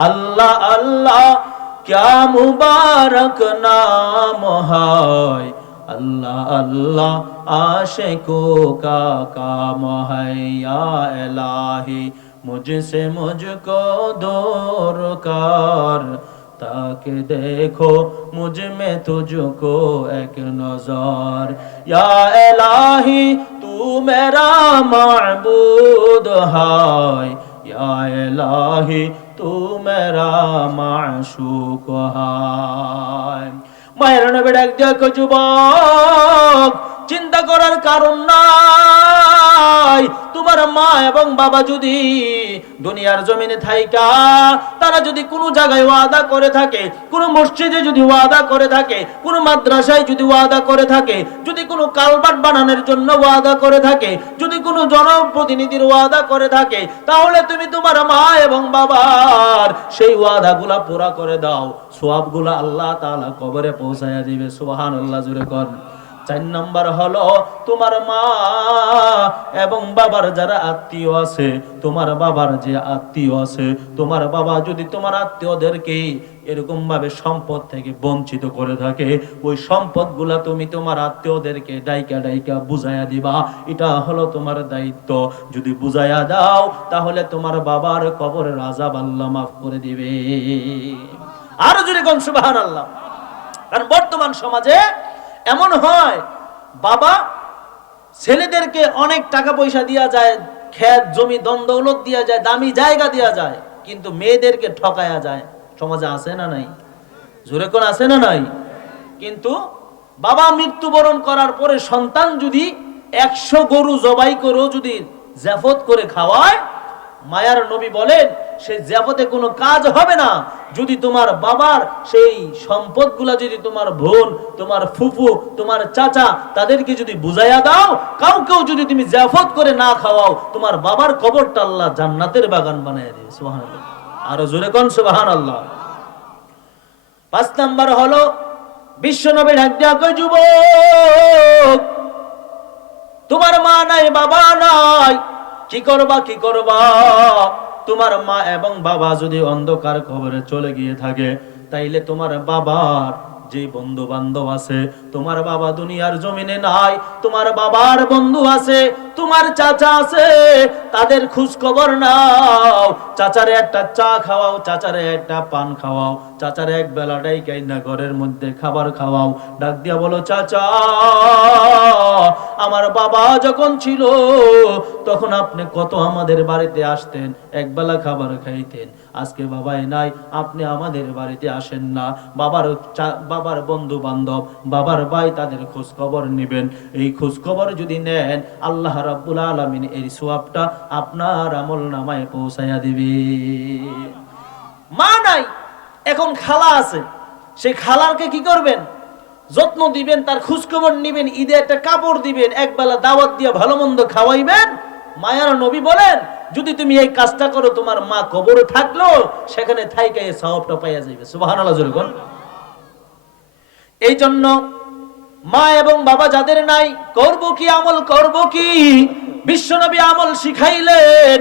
अल्लाह अल्लाह, क्या मुबारक नाम है अल्लाह अल्लाह, आशिको का काम है, या अलाही मुझसे मुझको दो कर, ताकि देखो मुझमें तुझको एक नजार। या अलाही तू मेरा मबूद है या अलाही تو میرا معشوق ہے মায়ের নবীর এক যুবক চিন্তা করার কারণ নাই। তোমার মা এবং বাবা যদি দুনিয়ার জমিনে থাইকা, তারা যদি কোনো জায়গায় ওয়াদা করে থাকে, কোনো মসজিদে যদি ওয়াদা করে থাকে, কোনো মাদ্রাসায় যদি ওয়াদা করে থাকে, যদি কোনো কালবাট বানানোর জন্য ওয়াদা করে থাকে, যদি কোনো জনপ্রতিনিধির ওয়াদা করে থাকে, তাহলে তুমি তোমার মা এবং বাবার সেই ওয়াদাগুলা পুরা করে দাও। সোয়াবগুলা আল্লাহ তাআলা কবরে পৌঁছায়া দিবে। সুবহানাল্লাহ জুড়ে কর। চার নম্বর হলো তোমার মা এবং বাবার যারা আত্মীয় আছে, তোমার বাবার যে আত্মীয় আছে, তোমার বাবা যদি তোমার আত্মীয়দেরকে এরকম ভাবে সম্পদ থেকে বঞ্চিত করে থাকে, ওই সম্পদগুলা তুমি তোমার আত্মীয়দেরকে ডাইকা ডাইকা বুঝাইয়া দিবা। এটা হলো তোমার দায়িত্ব। যদি বুঝাইয়া দাও, তাহলে তোমার বাবার কবরের আজাব আল্লাহ মাফ করে দিবে। আরও যদি কোন সুবাহান আল্লাহ কারণ বর্তমান সমাজে এমন হয়, বাবা ছেলেদেরকে অনেক টাকা পয়সা দেওয়া যায় খেত জমি দ্বন্দ্বলত দেওয়া যায়, দামি জায়গা দেওয়া যায়, কিন্তু মেয়েদেরকে ঠকায়া যায়। সমাজে আছে না নাই? জোরে কোন আছে না নাই? কিন্তু বাবা মৃত্যুবরণ করার পরে সন্তান যদি একশো গরু জবাই করেও যদি জাফত করে খাওয়ায়, মায়ার নবী বলেন সেই জাফতে কোনো কাজ হবে না। যদি তোমার বাবার সেই সম্পদগুলা, যদি তোমার বোন, তোমার ফুফু, তোমার চাচা তাদেরকে যদি বুঝাইয়া দাও, কাউকেও যদি তুমি জাফত করে না খাওয়াও, তোমার বাবার কবরটা আল্লাহ জান্নাতের বাগান বানায় দেবে। সুবহান আরও জোরে কোন সুবহান আল্লাহ পাঁচ নাম্বার হলো বিশ্ব নবী দেয়া কই যুবক, তোমার মা নাই, বাবা নাই। কি করবা কি করবা? তোমার মা এবং বাবা যদি অন্ধকার কবরে চলে গিয়ে থাকে তাইলে তোমার বাবার যে বন্ধু বান্ধব আছে, তোমার বাবা দুনিয়ার জমিনে নাই, তোমার বাবার বন্ধু আছে, তোমার চাচা আছে, তাদের খোঁজ খবর নাও। চাচারে একটা চা খাওয়াও, চাচারে একটা পান খাওয়াও, চাচারে এক বেলাটাই কাইনা ঘরের মধ্যে খাবার খাওয়াও। ডাক দিয়া বলো, চাচা, আমার বাবা যখন ছিল, তখন আপনি কত আমাদের বাড়িতে আসতেন একবেলা খাবার খাইতেন। আজকে বাবাই নাই, আপনি আমাদের বাড়িতে আসেন না। বাবার বাবার বন্ধু বান্ধব বাবার ভাই তাদের খোঁজ খবর নেবেন। এই খোঁজ খবর যদি নেন, আল্লাহ রাব্বুল আলামিন এই সোয়াবটা আপনার আমল নামায় পৌঁছাইয়া দিবে। মা নাই, এখন খালা আছে। সেই খালাকে কি করবেন? যত্ন দিবেন, তার খোঁজখবর নিবেন, ঈদে একটা কাপড় দিবেন, একবেলা দাওয়াত দিয়ে ভালো মন্দ খাওয়াইবেন। মায়ার নবী বলেন যদি তুমি এই কাজটা করো, তোমার মা কবরে থাকল, সেখানে থাইকা এই সওয়াবটা পাইয়া যাবে সুবহানাল্লাহ এই জন্য মা এবং বাবা যাদের নাই, করব কি, আমল করব কি? বিশ্বনবী আমল শিখাইলেন,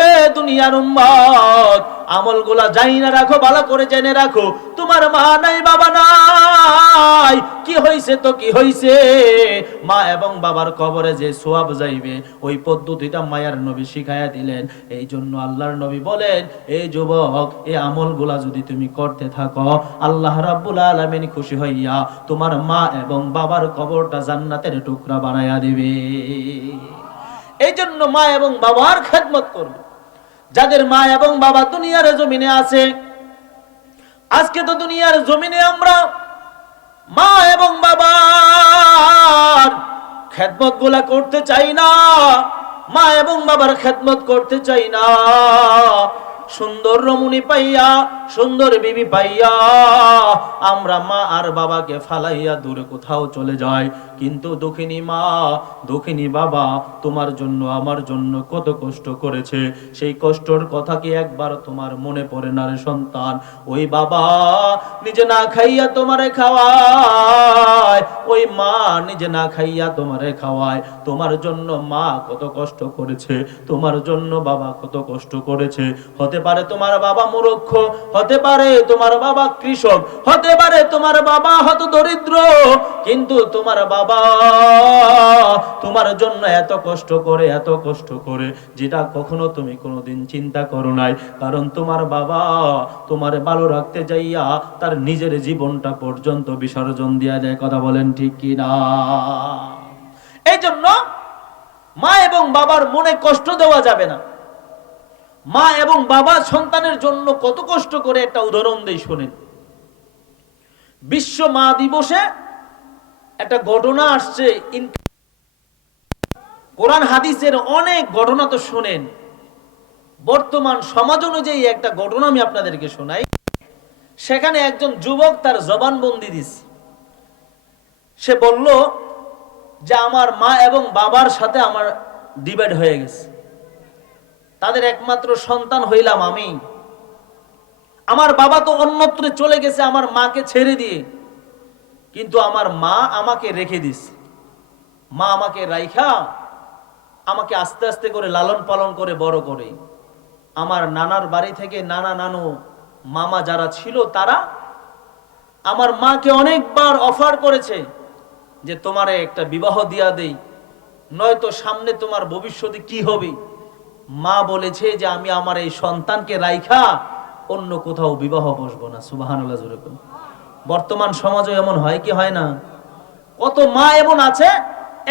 এ দুনিয়ার উম্মত আমলগুলা যাই না রাখো, ভালো করে জেনে রাখো। তোমার মা নাই, বাবা নাই। কি হইছে তো কি হইছে? মা এবং বাবার কবরে যে সোয়াব যাইবে, ওই পদ্ধতিটা মায়ার নবী শিখাইয়া দিলেন। এই জন্য আল্লাহর নবী বলেন এই যুবক এই আমলগুলা যদি তুমি করতে থাকো, আল্লাহ রাব্বুল আলামিন খুশি হইয়া তোমার মা এবং বাবার কবরটা জান্নাতের টুকরা বানায়া দিবে। এই জন্য মা এবং বাবার খেদমত করবে। যাদের মা এবং বাবা দুনিয়ার জমিনে আছে, আজকে তো দুনিয়ার জমিনে আমরা মা এবং বাবার খেদমতগুলা করতে চাই না। মা এবং বাবার খেদমত করতে চাই না। সুন্দর রমণী পাইয়া, সুন্দর বিবি পাইয়া, আমরা মা আর বাবাকে ফালাইয়া দূরে কোথাও চলে যাই। কিন্তু দুঃখিনী মা, দুঃখিনী বাবা তোমার জন্য, আমার জন্য কত কষ্ট করেছে। সেই কষ্টর কথা কি একবার তোমার মনে পড়ে না রে সন্তান? ওই বাবা নিজে না খাইয়া তোমারে খাওয়ায়, ওই মা নিজে না খাইয়া তোমারে খাওয়ায়। তোমার জন্য মা কত কষ্ট করেছে, তোমার জন্য বাবা কত কষ্ট করেছে। হতে পারে তোমার বাবা মূর্খ, হতে পারে তোমার বাবা কৃষক, হতে পারে তোমার বাবা হত দরিদ্র, কিন্তু তোমার বাবা তোমার জন্য এত কষ্ট করে, এত কষ্ট করে, যেটা কখনো তুমি কোনোদিন চিন্তা করো নাই। কারণ তোমার বাবা তোমার ভালো রাখতে যাইয়া তার নিজের জীবনটা পর্যন্ত বিসর্জন দিয়া দেয়, কথা বলেন ঠিক কি না? এই জন্য মা এবং বাবার মনে কষ্ট দেওয়া যাবে না। মা এবং বাবা সন্তানের জন্য কত কষ্ট করে একটা উদাহরণ দেই শোনেন। বিশ্ব মা দিবসে একটা ঘটনা আসছে কোরআন হাদিসের অনেক ঘটনা তো শোনেন। বর্তমান সমাজ অনুযায়ী একটা ঘটনা আমি আপনাদেরকে শোনাই। সেখানে একজন যুবক তার জবানবন্দি দিছে। সে বলল যে আমার মা এবং বাবার সাথে আমার ডিবেট হয়ে গেছে। তাদের একমাত্র সন্তান হইলাম আমি। আমার বাবা তো অন্যত্রে চলে গেছে, আমার মাকে ছেড়ে দিয়ে। কিন্তু আমার মা আমাকে রেখে দিছে। মা আমাকে রাইখা, আমাকে আস্তে আস্তে করে লালন পালন করে বড় করে। আমার নানার বাড়ি থেকে নানা নানু মামা যারা ছিল তারা আমার মাকে অনেকবার অফার করেছে যে তোমারে একটা বিবাহ দিয়া দেই, নয়তো সামনে তোমার ভবিষ্যতে কি হবে? মা বলেছে যে আমি আমার এই সন্তানকে রাইখা অন্য কোথাও বিবাহ বসবো না সুবাহান বর্তমান সমাজে এমন হয় কি হয় না? কত মা এমন আছে,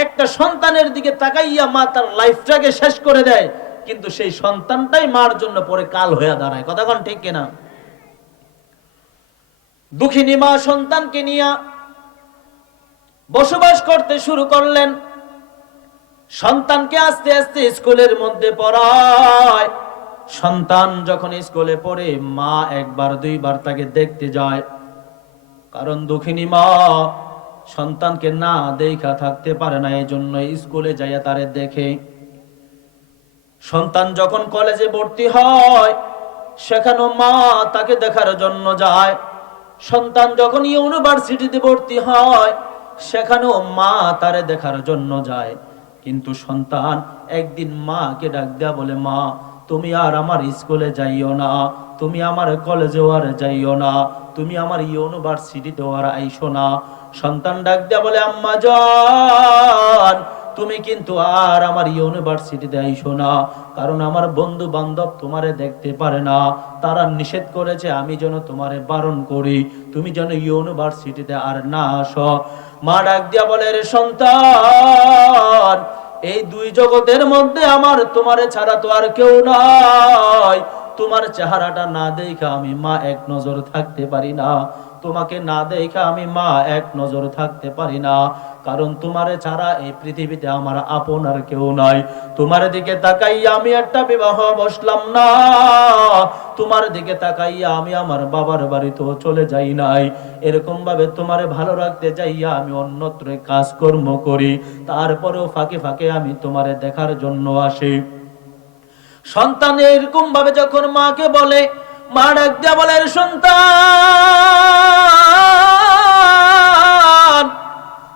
একটা সন্তানের দিকে তাকাইয়া মা তার লাইফটাকে শেষ করে দেয়, কিন্তু সেই সন্তানটাই মার জন্য পরে কাল হয়ে দাঁড়ায়। কথা কোন ঠিক কিনা? দুঃখিনী মা সন্তানকে নিয়ে বসবাস করতে শুরু করলেন। সন্তানকে আস্তে আস্তে স্কুলের মধ্যে পড়ায়। সন্তান যখন স্কুলে পড়ে, মা একবার দুইবার তাকে দেখতে যায়। কারণ দুঃখিনী মা, সন্তানকে না দেখা থাকতে পারে না এই জন্য স্কুলে যাইয়া তারে দেখে। সন্তান যখন কলেজে ভর্তি হয়, সেখানেও মা তাকে দেখার জন্য যায়। সন্তান যখন ইউনিভার্সিটিতে ভর্তি হয়, সেখানেও মা তারে দেখার জন্য যায়। কিন্তু সন্তান একদিন মাকে ডাক দেয়া বলে, মা, তুমি আর আমার স্কুলে যাইও না, তুমি আমার কলেজেও আর যাইও না, তুমি আমার ইউনিভার্সিটিতেও আর আইসো না। সন্তান ডাক দেয়া বলে, আম্মা যান তুমি কিন্তু আর আমার ইউনিভার্সিটিতে আইসো না, কারণ আমার বন্ধু বান্ধব তোমারে দেখতে পারে না। তারা নিষেধ করেছে আমি যেন তোমারে বারণ করি, তুমি যেন ইউনিভার্সিটিতে আর না আসো। মা ডাক দিয়া বলে, রে সন্তান, এই দুই জগতের মধ্যে আমার তোমার ছাড়া তো আর কেউ নাই। তোমার চেহারাটা না দেখা আমি মা এক নজর থাকতে পারি না। তোমাকে না দেখা আমি মা এক নজর থাকতে পারি না। কারণ তোমারে ছাড়া এই পৃথিবীতে আমার আপন আর কেউ নাই। তোমার দিকে তাকাইয়া আমি একটা বিবাহ বসলাম না। তোমার দিকে তাকাইয়া আমি আমার বাবার বাড়িতেও চলে যাই নাই। এরকম ভাবে তোমারে ভালো রাখতে যাইয়া আমি অন্যত্র কাজকর্ম করি। তারপরেও ফাঁকে ফাঁকে আমি তোমারে দেখার জন্য আসি। সন্তান এরকম ভাবে যখন মাকে বলে, মা ডাক দিয়া বলে সন্তান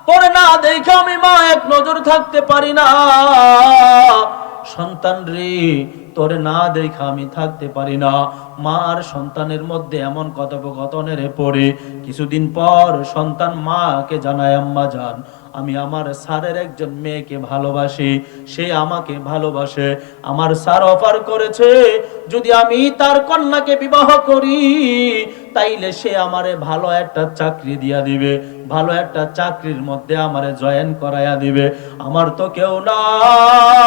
পরে না দেখে আমি মা এক নজর থাকতে পারি না। সন্তান রে, তোরে না দেখে আমি থাকতে পারি না। মা আর সন্তানের মধ্যে এমন কথোপকথনের পরে কিছুদিন পর সন্তান মাকে জানায়, আম্মা যান আমি আমার স্যারের একজন মেয়েকে ভালোবাসি, সে আমাকে ভালোবাসে। আমার স্যার অফার করেছে, যদি আমি তার কন্যাকে বিবাহ করি, তাইলে সে আমারে ভালো একটা চাকরি দিয়া দিবে, ভালো একটা চাকরির মধ্যে আমারে জয়েন করাইয়া দিবে। আমার তো কেউ নাই,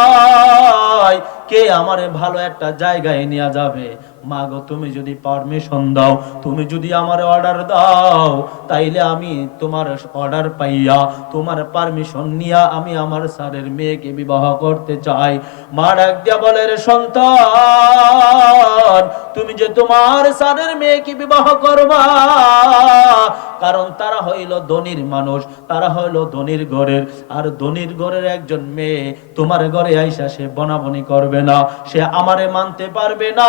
কে আমারে ভালো একটা জায়গায় নিয়ে যাবে? মা তুমি যদি পারমিশন দাও, তুমি যদি আমার অর্ডার দাও, তাইলে আমি তোমার অর্ডার পাইয়া, তোমার পারমিশন নিয়া আমি আমার মেয়েকে বিবাহ করতে চাই। সন্তান, তুমি যে তোমার মেয়েকে বিবাহ করবা, কারণ তারা হইল ধনির মানুষ, তারা হইল ধনির ঘরের, আর ধনির ঘরের একজন মেয়ে তোমার ঘরে আইসা সে বনাবনি করবে না, সে আমারে মানতে পারবে না,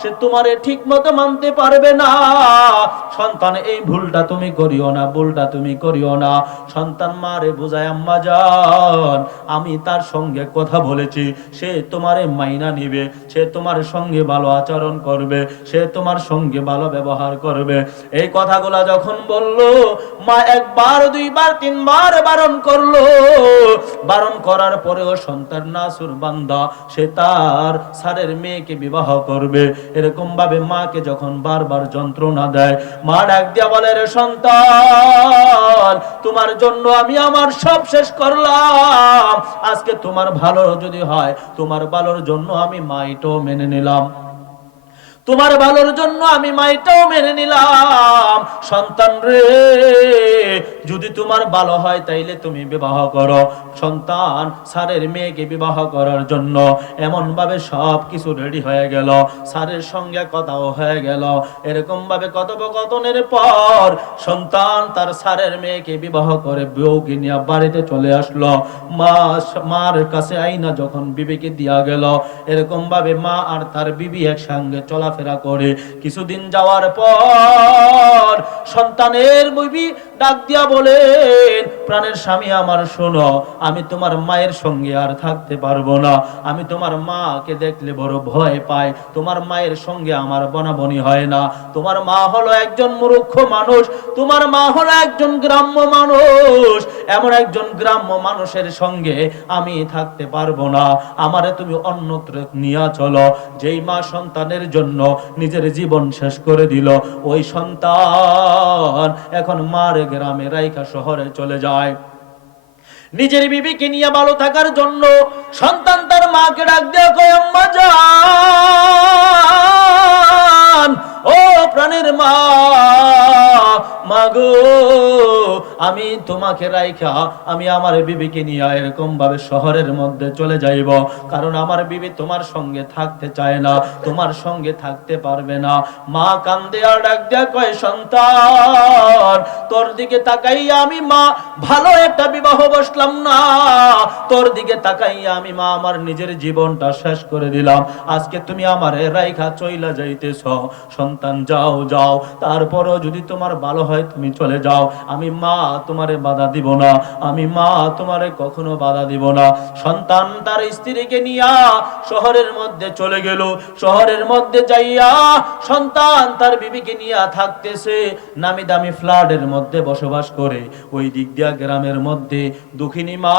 সে তোমারে ঠিক মতো মানতে পারবে না। সন্তান, এই ভুলটা তুমি করিও না, ভুলটা তুমি করিও না। সন্তান মারে বুঝায়, আম্মা যান আমি তার সঙ্গে কথা বলেছি। সে তোমারে মাইনা নিবে, সে তোমার সঙ্গে ভালো আচরণ করবে, সে তোমার সঙ্গে ভালো ব্যবহার করবে। এই কথাগুলা যখন বলল, মা একবার, দুইবার, তিনবার বারণ করল। বারণ করার পরেও সন্তান নাসুর বান্দা, সে তার সারের মেয়েকে বিবাহ করবে। এরকম ভাবে মাকে যখন বারবার যন্ত্রণা দেয়, মা ডাক দিয়া বলে, রে সন্তান, তোমার জন্য আমি আমার সব শেষ করলাম। আজকে তোমার ভালো যদি হয়, তোমার ভালোর জন্য আমি মাইটাও মেনে নিলাম। তোমার ভালোর জন্য আমি মাইটাও মেনে নিলাম। সন্তান রে, যদি তোমার ভালো হয় তাইলে তুমি বিবাহ করো। সন্তান স্যারের মেয়েকে বিবাহ করার জন্য এমন ভাবে সব কিছু রেডি হয়ে গেল। স্যারের সঙ্গে কথাও হয়ে গেল। এরকম ভাবে কথোপকথনের পর সন্তান তার স্যারের মেয়েকে বিবাহ করে বউকে নিয়ে বাড়িতে চলে আসলো। মা, মার কাছে আইনা যখন বিবেকে দিয়া গেল এরকম ভাবে মা আর তার বিবি একসঙ্গে চলাফেরা করে। কিছুদিন যাওয়ার পর সন্তানের বিবি ডাক দিয়া বলেন, প্রাণের স্বামী আমার, শোনো, আমি তোমার মায়ের সঙ্গে আর থাকতে পারব না। আমি তোমার মাকে দেখলে বড় ভয় পাই। তোমার মায়ের সঙ্গে আমার বনাবনি হয় না। তোমার মা হলো একজন মূর্খ মানুষ। তোমার মা হলো একজন গ্রাম্য মানুষ। এমন একজন গ্রাম্য মানুষের সঙ্গে আমি থাকতে পারব না। আমারে তুমি অন্যত্র নিয়ে চলো। যেই মা সন্তানের জন্য নিজের জীবন শেষ করে দিল। ওই সন্তান এখন মার গ্রামে রাইকা শহরে চলে যায়। নিজের বিবিকে নিয়ে ভালো থাকার জন্য সন্তান তার মাকে ডাক যান ও প্রাণের মা মাগো আমি তোমাকে রাইখা, আমি আমার বিবিকে নিয়ে এরকম ভাবে শহরের মধ্যে চলে যাইব। কারণ আমার বিবি তোমার সঙ্গে থাকতে চায় না, তোমার সঙ্গে থাকতে পারবে না। মা কান্দে আর ডাক দেয়া কয়, সন্তান, তোর দিকে তাকাইয়া আমি মা, ভালো একটা বিবাহ বসলাম না। তোর দিকে তাকাইয়া আমি মা, আমার নিজের জীবনটা শেষ করে দিলাম। আজকে তুমি আমার রাইখা চইলা যাইতেছ। সন্তান, যাও যাও। তারপরও যদি তোমার ভালো হয়, তুমি চলে যাও। আমি মা তোমারে বাধা দিব না। আমি মা, তোমারে কখনো বাধা দিব না। সন্তান তার স্ত্রীকে নিয়া শহরের মধ্যে চলে গেল। শহরের মধ্যে যাইয়া সন্তান তার বিবিকে নিয়া থাকতেছে। নামি দামি ফ্ল্যাটের মধ্যে বসবাস করে। ওই দিক দিয়া গ্রামের মধ্যে দুঃখিনী মা,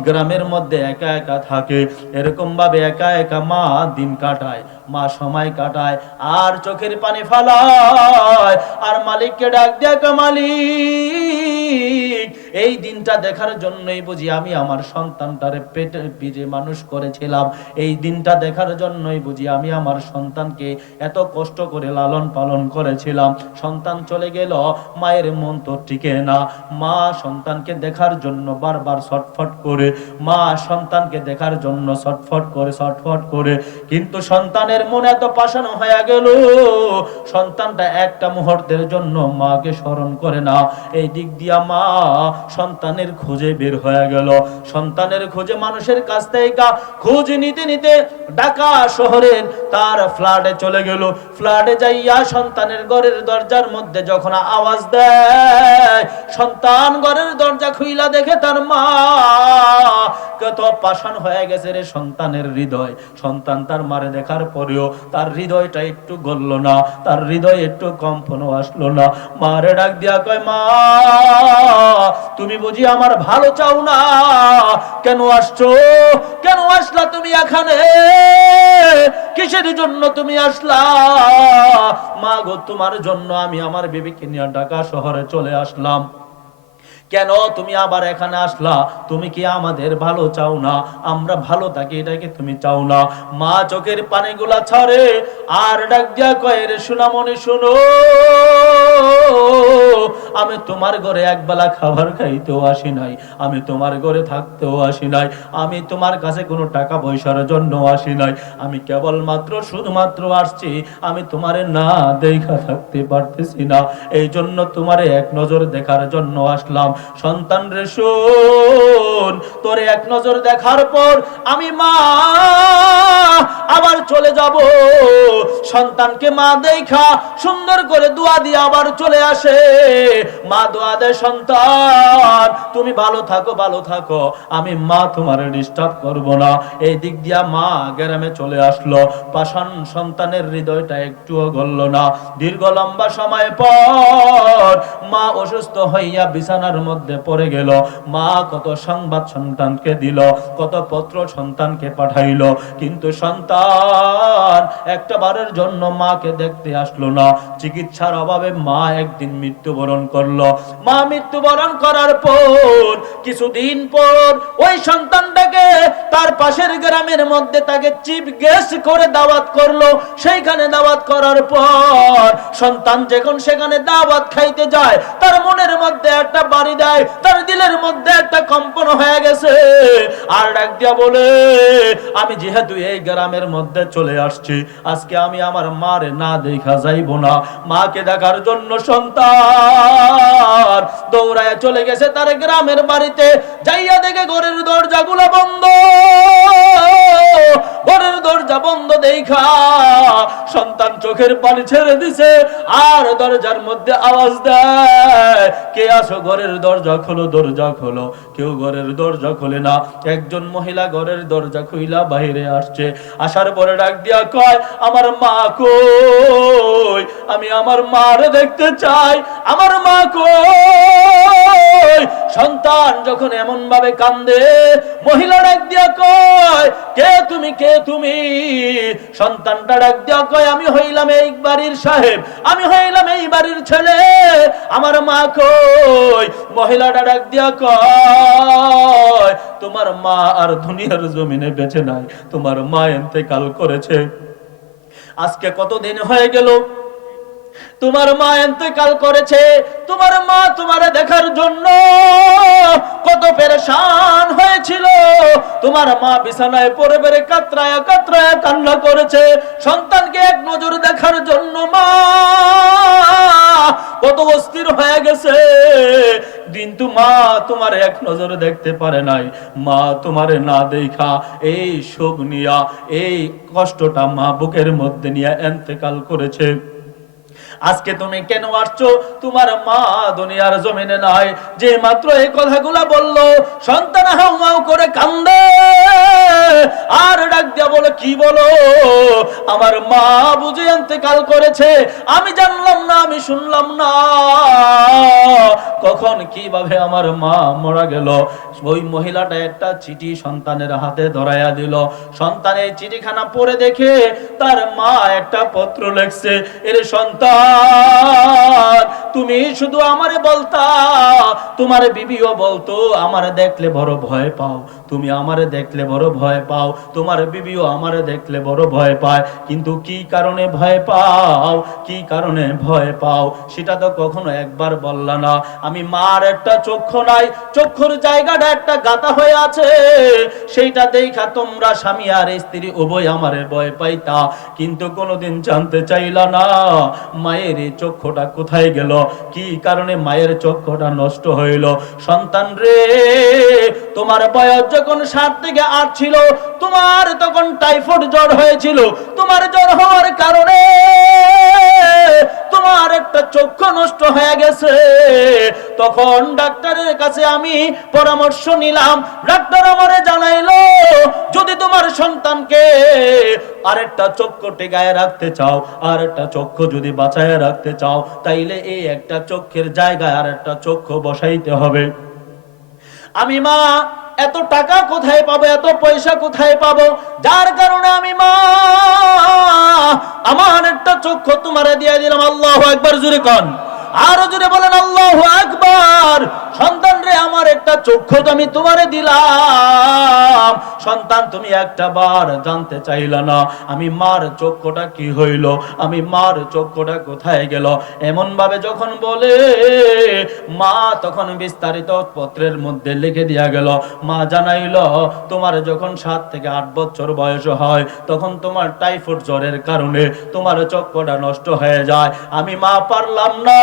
গ্রামের মধ্যে একা একা থাকে। এরকম ভাবে একা একা মা দিন কাটায়। মা সময় কাটায়, আর চোখের পানি ফালায়। আর মালিককে ডাক দেয় মালিক, এই দিনটা দেখার জন্যই বুঝি আমি আমার সন্তানটারে পেটে পিঠে মানুষ করেছিলাম। এই দিনটা দেখার জন্যই বুঝি আমি আমার সন্তানকে এত কষ্ট করে লালন পালন করেছিলাম। সন্তান চলে গেল, মায়ের মন তো টিকে না। মা সন্তানকে দেখার জন্য বারবার ছটফট করে, মা সন্তানকে দেখার জন্য ছটফট করে ছটফট করে। কিন্তু সন্তানের মন এত পাশানো হয়ে গেল। সন্তানটা একটা মুহূর্তের জন্য মাকে স্মরণ করে না এই দিক দিয়া মা সন্তানের খোঁজে বের হয়ে গেল। সন্তানের খোঁজে মানুষের কাছ থেকে খোঁজ নিতে নিতে ঢাকা শহরের তার ফ্ল্যাটে চলে গেল। ফ্ল্যাটে যাইয়া সন্তানের ঘরের দরজার মধ্যে যখন আওয়াজ দেয়, সন্তান ঘরের দরজা খুইলা দেখে তার মা কত পাষাণ হয়ে গেছে রে সন্তানের হৃদয়। সন্তান তার মারে দেখার পরেও তার হৃদয়টা একটু গলল না, তার হৃদয় একটু কম্পনও আসলো না। মারে ডাক দিয়া কয়, মা, তুমি বুঝি আমার ভালো চাও না? কেন আসছো? কেন আসলা তুমি এখানে? কিসের জন্য তুমি আসলা? মা গো, তোমার জন্য আমি আমার বেবিকে নিয়ে ঢাকা শহরে চলে আসলাম। কেন তুমি আবার এখানে আসলা? তুমি কি আমাদের ভালো চাও না? আমরা ভালো থাকি এটাকে তুমি চাও না? মা চোখের পানিগুলা ছাড়ে, আর ডাক দিয়া কয়ে, রে সোনামণি, শোনো। আমি তোমার ঘরে একবেলা খাবার খাইতেও আসি নাই। আমি তোমার ঘরে থাকতেও আসি নাই। আমি তোমার কাছে কোনো টাকা পয়সার জন্য আসি নাই। আমি কেবলমাত্র, শুধুমাত্র আসছি, আমি তোমারে না দেখা থাকতে পারতেছি না। এই জন্য তোমারে এক নজর দেখার জন্য আসলাম। সন্তান রে শোন, তোরে এক নজর দেখার পর আমি মা, আবার চলে যাব। সন্তানকে মা দেখা সুন্দর করে দোয়া দিয়ে আবার চলে আসে। মা দোয়া দেয়, সন্তান, তুমি ভালো থাকো ভালো থাকো। আমি মা তোমার ডিস্টার্ব করব না। এই দিক দিয়া মা গ্রামে চলে আসলো। পাষাণ সন্তানের হৃদয়টা একটুও গলল না। দীর্ঘ লম্বা সময় পর মা অসুস্থ হইয়া বিছানার মধ্যে পড়ে গেল। মা কত সংবাদ সন্তানকে দিল, কত পত্র সন্তানকে পাঠাইলো। কিন্তু সন্তান একটা বারের জন্য মাকে দেখতে আসলো না। চিকিৎসার অভাবে মা একদিন মৃত্যুবরণ করল। মা মৃত্যুবরণ করার পর, কিছুদিন পর ওই সন্তানটাকে তার পাশের গ্রামের মধ্যে তাকে চিপ গেস্ট করে দাওয়াত করল। সেইখানে দাওয়াত করার পর সন্তান যখন সেখানে দাওয়াত খাইতে যায়, তার মনের মধ্যে একটা বাড়ি দেয় তার দিলের মধ্যে একটা কম্পন হয়ে গেছে। আর ডাক দিয়া বলে, আমি যেহেতু এই গ্রামের মধ্যে চলে আসছি, আজকে আমি আমার মারে না দেখা যাইব না। মাকে দেখার জন্য সন্তান দৌড়ায় চলে গেছে তার গ্রামের বাড়িতে। যাইয়া দেখে ঘরের দরজাগুলো বন্ধ। ঘরের দরজা বন্ধ দেখা সন্তান চোখের পানি ছেড়ে দিছে, আর দরজার মধ্যে আওয়াজ দেয়, কে আসো ঘরের দরজা খোলো দরজা খোলো। কেউ ঘরের দরজা খোলে না। একজন মহিলা ঘরের দরজা খুইলা বাইরে আসছে। আসার পরে ডাক দিয়া কয়, আমার মা কই? আমি আমার মার দেখতে চাই। আমার মা কই? সন্তান যখন এমন ভাবে কান্দে, মহিলা ডাক দিয়া কয়, কে তুমি কে তুমি? সন্তানটা ডাক দিয়া কয়, আমি হইলাম এই বাড়ির সাহেব, আমি হইলাম এই বাড়ির ছেলে, আমার মা কই? মহিলাটা ডাক দিয়া কয়, তোমার মা আর দুনিয়ার জমিনে বেঁচে নাই, তোমার মা এতেকাল করেছে। আজকে কতদিন হয়ে গেল? তোমার মা এতেকাল করেছে, তোমার মা তোমার দেখার জন্য কত পেরেশান হয়েছিল। তোমার মা বিছানায় পড়ে বেড়ে কাতরায়া কাতরায়া কান্না করেছে, সন্তানকে এক নজর দেখার জন্য মা কত অস্থির হয়ে গেছে। কিন্তু মা তোমার এক নজরে দেখতে পারে নাই। মা তোমারে না দেখা এই শোক নিয়া, এই কষ্টটা মা বুকের মধ্যে নিয়ে এন্তেকাল করেছে। আজকে তুমি কেন আসছো? তোমার মা দুনিয়ার জমিনে নাই। যে মাত্র এই কথাগুলা বলল, সন্তান হাউমাউ করে কান্দে। আর ডাক দিয়া বলে, কি বলো? আমার মা বুঝে আনতে কাল করেছে। আমি জানলাম না, আমি শুনলাম না। কখন কীভাবে আমার মা মরা গেল? ওই মহিলাটা একটা চিঠি সন্তানের হাতে ধরাইয়া দিল। সন্তান এই চিঠিখানা পড়ে দেখে তার মা একটা পত্র লেখছে, এর সন্তান, তুমি শুধু আমারে বলতা, তোমার বিবিও বলতো, আমারে দেখলে বড় ভয় পাও। তুমি আমারে দেখলে বড় ভয় পাও, তোমার বিবিও আমারে দেখলে বড় ভয় পায়। কিন্তু কি কারণে ভয় পাও? কি কারণে ভয় পাও? সেটা তো কখনো একবার বললা না। আমি মার একটা চক্ষু নাই, চক্ষুর জায়গাটা একটা গাতা হয়ে আছে। সেইটা দেখা তোমরা স্বামী আর স্ত্রী উভয় আমারে ভয় পাইতা। কিন্তু কোনোদিন জানতে চাইলা না, মায়ের এই চক্ষুটা কোথায় গেল? কি কারণে মায়ের চক্ষুটা নষ্ট হইল? সন্তান রে, তোমার বয়স যখন সাত থেকে আট ছিল, তোমার তখন টাইফয়েড জ্বর হয়েছিল। তোমার জ্বর হওয়ার কারণে তোমার একটা চক্ষু নষ্ট হয়ে গেছে। তখন ডাক্তারের কাছে আমি পরামর্শ নিলাম। ডাক্তার আমারে জানাইলো, যদি তোমার সন্তানকে আরেকটা চক্ষু টেকায় রাখতে চাও আর একটা চক্ষু যদি বাঁচায় রাখতে চাও, তাইলে এই একটা চক্ষের জায়গায় আর একটা চক্ষু বসাইতে হবে। আমি মা এত টাকা কোথায় পাবো, এত পয়সা কোথায় পাবো? যার কারণে আমি মা, আমার একটা চক্ষু তোমারে দিয়ে দিলাম। আল্লাহ একবার জুড়ে কন। আরও জুড়ে বলেন, আল্লাহ আকবার, সন্তান রে, আমার একটা চক্ষু আমি তোমারে দিলাম। সন্তান, তুমি একটা বার জানতে চাইলা না, আমি মার চক্ষুটা কি হইল, আমি মার চক্ষুটা কোথায় গেল? এমন ভাবে যখন বলে, মা তখন বিস্তারিত পত্রের মধ্যে লিখে দিয়া গেল, মা জানাইল, তোমার যখন সাত থেকে আট বছর বয়স হয়, তখন তোমার টাইফয়েড জ্বরের কারণে তোমার চক্ষুটা নষ্ট হয়ে যায়। আমি মা পারলাম না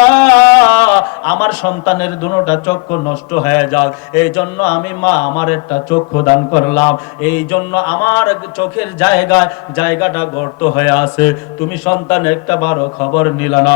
আমার সন্তানের দুটা চক্ষু নষ্ট হয়ে যাক। এই জন্য আমি মা, আমার একটা চক্ষু দান করলাম। এই জন্য আমার চোখের জায়গায়, জায়গাটা গর্ত হয়ে আছে। তুমি সন্তান, একটা বারো খবর নিল না।